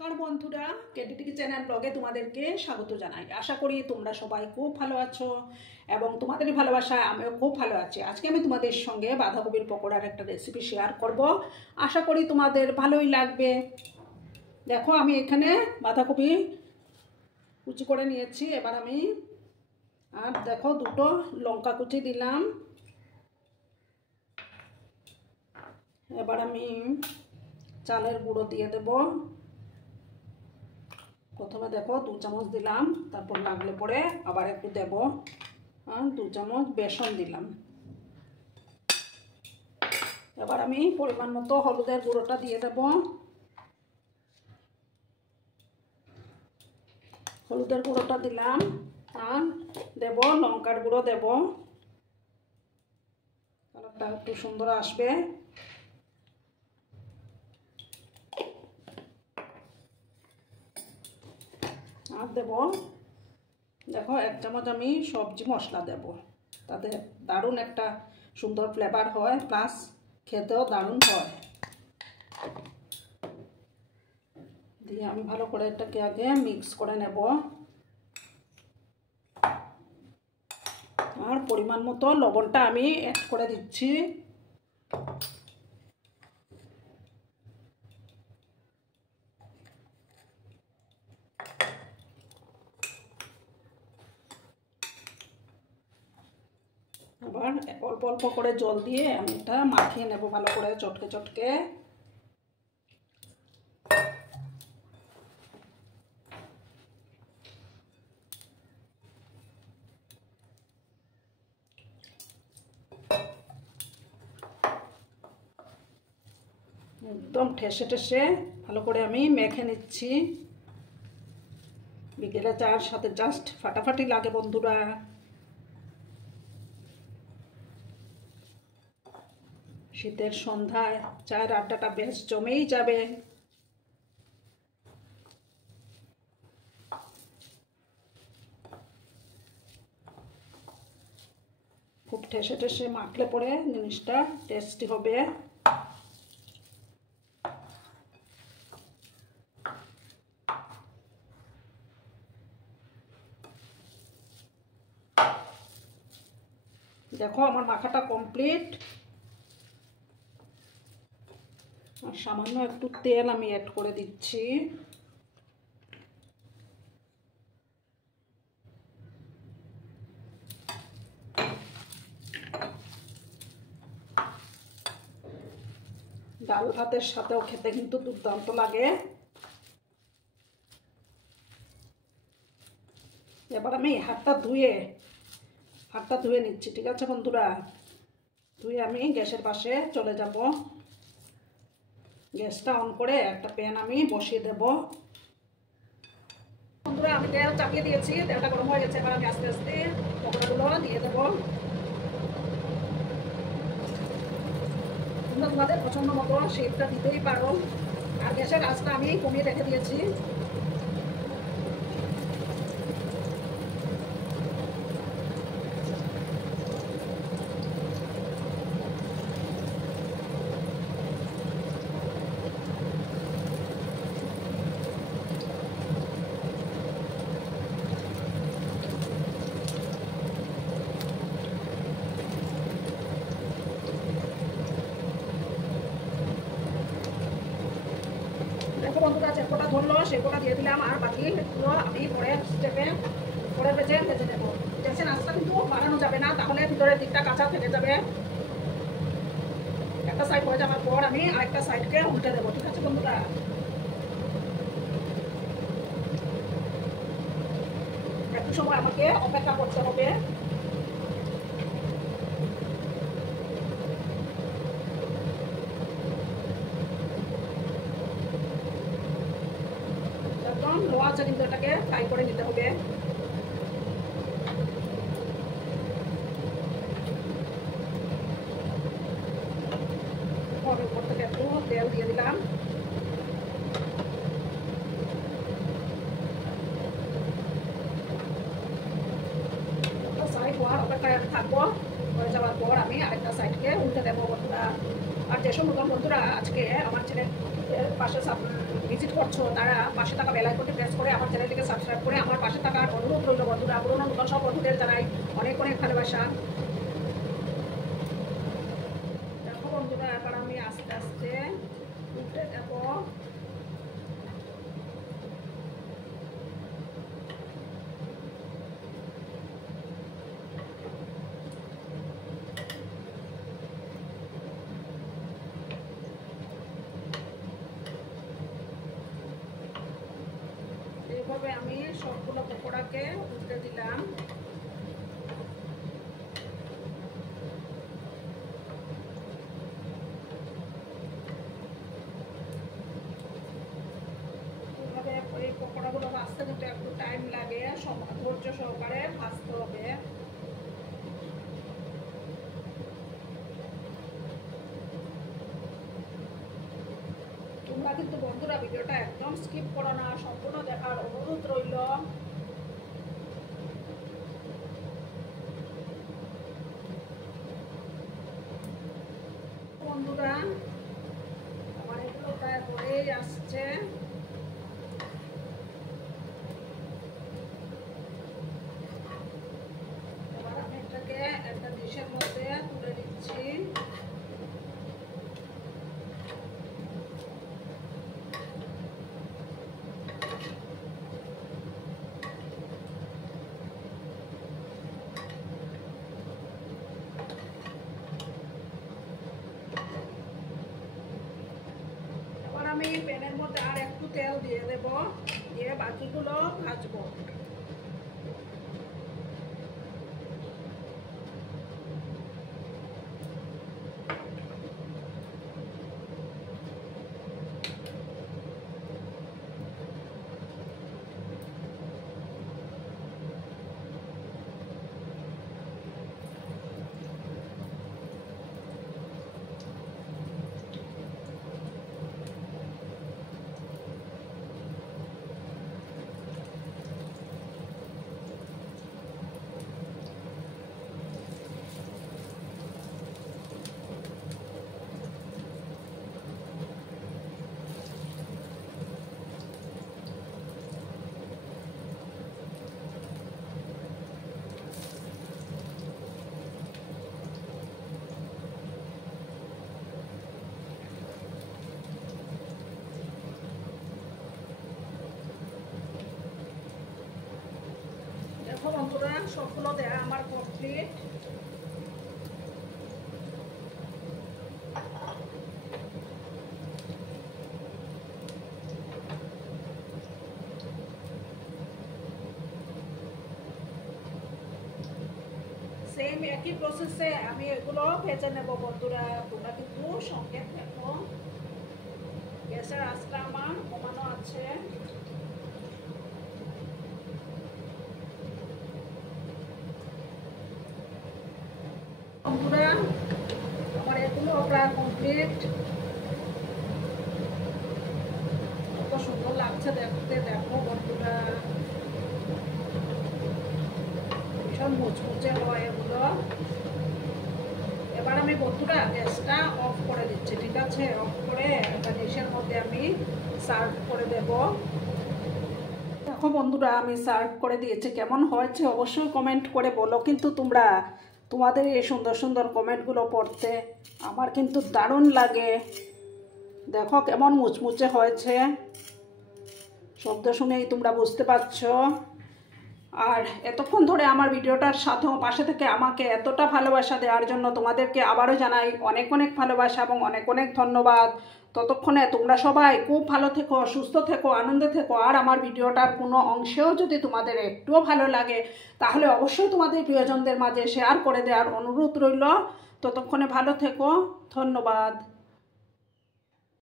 নমস্কার বন্ধুরা, কেটিটি চ্যানেল ব্লগে তোমাদেরকে স্বাগত জানাই। আশা করি তোমরা সবাই খুব ভালো আছো এবং তোমাদের ভালোবাসায় আমিও খুব ভালো আছি। আজকে আমি তোমাদের সঙ্গে বাঁধাকপির পকোড়ার একটা রেসিপি শেয়ার করব। আশা করি তোমাদের ভালোই লাগবে। দেখো, আমি এখানে বাঁধাকপি কুচি করে নিয়েছি। এবার আমি দেখো দুটো লঙ্কা কুচি দিলাম। এবার আমি চালের গুঁড়ো দিয়ে দেব। প্রথমে দেখো 2 চামচ দিলাম, তারপর লাগলে পরে আবার একটু দেব। 2 চামচ বেসন দিলাম। এবার আমি পরিমাণ মতো হলুদের গুঁড়োটা দিয়ে দেব। হলুদের গুঁড়োটা দিলাম আর দেব লঙ্কার গুঁড়ো দেব, কালারটা একটু সুন্দর আসবে। আর দেব দেখো 1 চামচ আমি সবজি মশলা দেব, তাতে দারুণ একটা সুন্দর ফ্লেভার হয়, প্লাস খেতেও দারুণ হয়। দিয়ে আমি ভালো করে এটাকে আগে মিক্স করে নেব। আর পরিমাণ মতো লবণটা আমি অ্যাড করে দিচ্ছি। আবার অল্প অল্প করে জল দিয়ে আমি এটা মাখিয়ে নেব ভালো করে, চটকে চটকে। একদম ঠেসে ঠেসে ভালো করে আমি মেখে নিচ্ছি। বিকেলে চার সাথে জাস্ট ফাটাফাটি লাগে বন্ধুরা। শীতের সন্ধ্যায় চায়ের আড্ডাটা বেশ জমেই যাবে। খুব ঠেসে ঠেসে মাখলে পরে জিনিসটা টেস্টি হবে। দেখো আমার মাখাটা কমপ্লিট। আর সামান্য একটু তেল আমি অ্যাড করে দিচ্ছি। ডাল ভাতের সাথেও খেতে কিন্তু দুর্দান্ত লাগে। এবার আমি হাতটা ধুয়ে নিচ্ছি, ঠিক আছে বন্ধুরা? ধুয়ে আমি গ্যাসের পাশে চলে যাব। গ্যাসটা অন করে একটা প্যান আমি বসিয়ে দেব। বন্ধুরা, আমি তেল চাপিয়ে দিয়েছি, তেলটা গরম হয়ে গেছে। এবার আমি আস্তে আস্তে পকোড়াগুলো দিয়ে দেব। তোমাদের পছন্দ মতো শেপটা দিতেই পারো। আর গ্যাসের আঁচটা আমি কমিয়ে রেখে দিয়েছি। দেখো বন্ধুরা, যে কোটা ধরলো সে কোটা দিয়ে দিলাম, আর বাকিগুলো আমি পরে স্টেপে পরে ভেজে দেবো। গ্যাসের আঁচটা কিন্তু বাড়ানো যাবে না, তাহলে ভিতরের দিকটা কাঁচা থেকে যাবে। একটা সাইড হয়ে যাওয়ার পর আমি আরেকটা সাইডকে উল্টে দেবো, ঠিক আছে বন্ধুরা? একটু সময় আমাকে অপেক্ষা করতে হবে। একদম লো আছে, কিন্তু এটাকে ফ্রাই করে নিতে হবে। উপর থেকে একটু তেল দিয়ে দিলাম। সাইড হওয়ার অপেক্ষায় থাকবো। হয়ে যাওয়ার পর আমি আরেকটা সাইডকে উল্টে দেবো বন্ধুরা। আর যে সময় বন্ধুরা আজকে আমার ছেলের পাশে ভিজিট করছো তারা পাশে থাকা বেল আইকনটি প্রেস করে আমার চ্যানেলটিকে সাবস্ক্রাইব করে আমার পাশে থাকার অনুরোধ রইল বন্ধুরা। পুরোনো নতুন সব বন্ধুদের জানাই অনেক অনেক ভালোবাসা। দেখো বন্ধুরা, এবার আমি আস্তে আস্তে উল্টে দেবো। এইভাবে আমি সবগুলো পকোড়াকে উল্টে দিলাম। এইভাবে এই পকোড়াগুলো ভাজতে কিন্তু একটু টাইম লাগে, ধৈর্য সহকারে ভাজতে হবে। তোমরা কিন্তু বন্ধুরা ভিডিওটা একদম স্কিপ করো না, সম্পূর্ণ দেখার অনুরোধ রইল। বন্ধুরা আমার এগুলো প্রায় হয়েই আসছে। এবার আমি এটাকে একটা ডিশের মধ্যে তুলে দিচ্ছি। আমি প্যানের মধ্যে আর একটু তেল দিয়ে দেব, দিয়ে বাকিগুলো ভাজবো। দেখো বন্ধুরা, সবগুলো দেয়া আমার কমপ্লিট। সেম একই প্রসেসে আমি এগুলো ভেজে নেব বন্ধুরা। তোমরা কিন্তু সঙ্গে থাকো। গ্যাসের আঁচটা আমার কমানো আছে। বন্ধুরা আমার এগুলো প্রায় কমপ্লিট। কত সুন্দর লাগছে দেখতে, দেখো বন্ধুরা, ভীষণ মুচমুচে হয় এগুলো। এবার আমি বন্ধুরা গ্যাসটা অফ করে দিচ্ছি, ঠিক আছে? অফ করে একটা ডিশের মধ্যে আমি সার্ভ করে দেব। দেখো বন্ধুরা, আমি সার্ভ করে দিয়েছি। কেমন হয়েছে অবশ্যই কমেন্ট করে বলো। কিন্তু তোমরা তোমাদের এই সুন্দর সুন্দর কমেন্টগুলো পড়তে আমার কিন্তু দারুণ লাগে। দেখো কেমন মুচমুচে হয়েছে, শব্দ শুনেই তোমরা বুঝতে পারছো। আর এতক্ষণ ধরে আমার ভিডিওটার সাথে পাশে থেকে আমাকে এতটা ভালোবাসা দেওয়ার জন্য তোমাদেরকে আবারও জানাই অনেক অনেক ভালোবাসা এবং অনেক অনেক ধন্যবাদ। ততক্ষণে তোমরা সবাই খুব ভালো থেকো, সুস্থ থেকো, আনন্দে থেকো। আর আমার ভিডিওটার কোনো অংশেও যদি তোমাদের একটুও ভালো লাগে তাহলে অবশ্যই তোমাদের প্রিয়জনদের মাঝে শেয়ার করে দেওয়ার অনুরোধ রইল। ততক্ষণে ভালো থেকো, ধন্যবাদ।